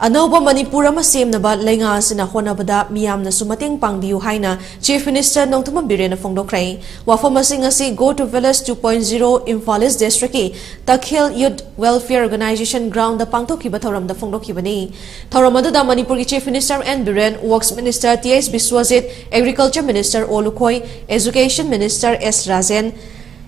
Anauba Manipur ama semnaba lenga asina honabada miyamna sumateng pangbiu haina Chief Minister Nongthuma Birena Phongdokrai wafam asing asi Go to Village 2.0 Imphalis District ki Takhil Youth Welfare Organization ground da pangthokiba thoram da phongdokibani thoram aduda Manipur ki Chief Minister N Biren, Works Minister T.S. Biswajit, Agriculture Minister Olukhoi, Education Minister S Rajen,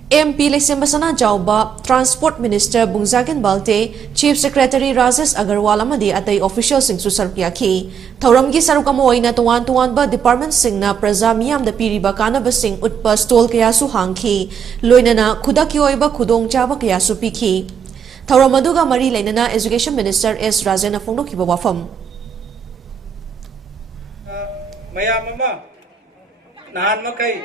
MP Leksembasana Jauba, Transport Minister Bungzagen Balte, Chief Secretary Rajesh Agarwal amadi atay official sing susarpiaki. Thauramgi sarukamoy na tuwan-tuwan ba department sing na praja miyam da piriba kanaba sing utpa stall kaya su hangki, loyna na khudakioy ba khudong chaba kaya su piki. Tauramaduga mari lainana Education Minister S Rajen na phongdokiba wafam. Mayamama nahan makai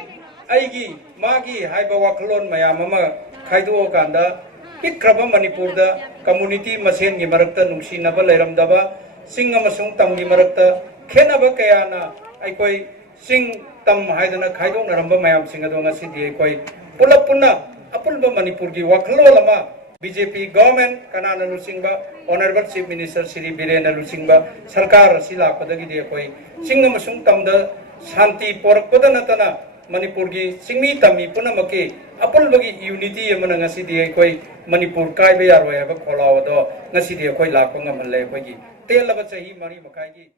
aigi magi haiba waklon mayamama khaido kanda pikraba Manipur da community masen gi marakta nungsinaba leiramdaba sing amasung tamgi marakta khenaba kayana aikoi sing tam haidana khaido naramba mayam sing ado ngasi di aikoi pulap punna apulba Manipur gi waklo lama BJP government kanana lusingba honorable chief minister Sri Birena lusingba sarkar sila padagi di aikoi sing amasung tamda shanti porakpada natana Manipur gi singmi tami punamaki apul bagi unity yamana ngasi di koi Manipur kai be yarwa ya ba kholawa do ngasi di koi lakpa ngamalle koi gi telaba chahi mari makai gi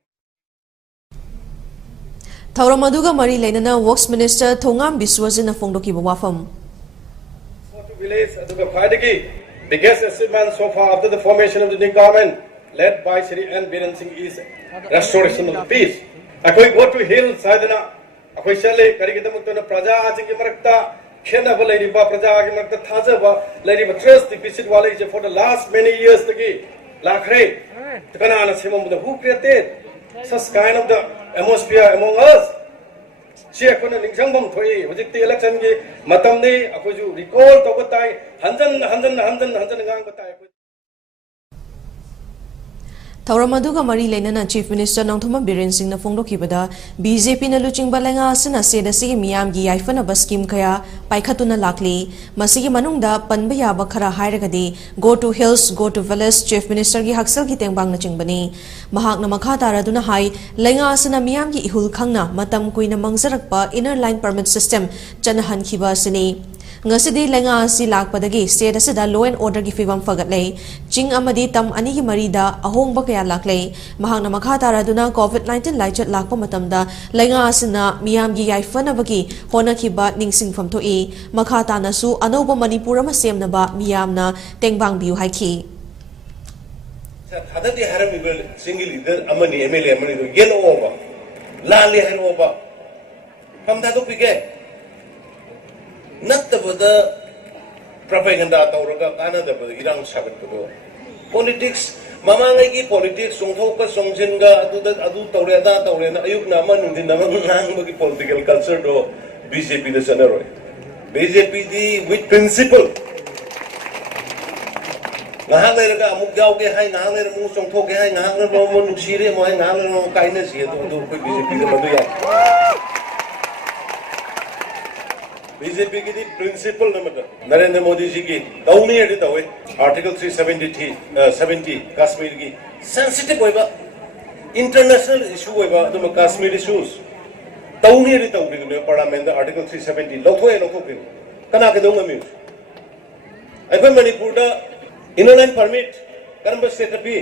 Tauramaduga mari lainana Works Minister Thongam Biswajit na phongdokiba wafam. To village aduga khadagi biggest achievement so far after the formation of the new government led by Sri N Biren Singh is restoration of the peace. Akoi go to hill sadana akoi sale karigidamutna praja ajingi marakta khenaba leiriba praja agi marakta thajaba leiriba trust deficit wale is for the last many years tagi lakhre kanana semamda who created such kind of the atmosphere among us si akona ningsangbam thoi hojik the election gi matam ni akoju recall tobatai hanjan ngang batai. Tauramaduga mari lainana Chief Minister Nongthuma Biren Singh na phongdokibada BJP na luchingba lenga asina seda sigi miyam gi yaifana ba scheme kaya paikhatuna lakli masigi manungda panba yaba khara hairagadi Go to Hills, Go to Village Chief Minister gi haksal gi tengbang na chingbani mahakna makha taraduna hai lenga asina miyam gi ihul khangna matam kuina mangzarakpa inner line permit system chanahan khiba sini ngasidi lenga si lakpadagi state asida law and order gi fibam fagatlei ching amadi tam ani gi marida ahongba kaya laklei mahakna makha taraduna COVID-19 laichat lakpa matamda lenga asina miyam gi yaifana bagi hona khiba ningsing famthoi makha tanasu anoba Manipur ama semnaba miyamna tengbang biu haiki thadati haram single leader amani MLA amani do yellow over lali hero over famda do pige natabada propaganda tauraga kana da irang sabat ko politics mamangai gi politics songthoka songjinga adu taureda taurena ayuk nama nundin nama nang bagi political culture do BJP da sanaroi BJP di with principle ngahang lerga amuk jaw ke hai ngahang ler mu songtho ke hai ngahang ler mo nuksire mo hai ngahang ler mo kaine si do ko BJP da madu ya BJP की दी principle number Narendra Modi ji की तौनी है तो article 370 Kashmir की sensitive होगा international issue होगा तो Kashmir issues तौनी है तो पार्लियामेंट आर्टिकल 370 लोथो फिर कना के दूंगा मैं ऐसे मणिपुर दा इनर लाइन परमिट करम स्टेट पे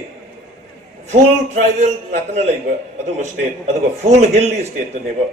फुल ट्राइबल नातना लाइबा अदुम स्टेट अदुम फुल हिल स्टेट तो नेबा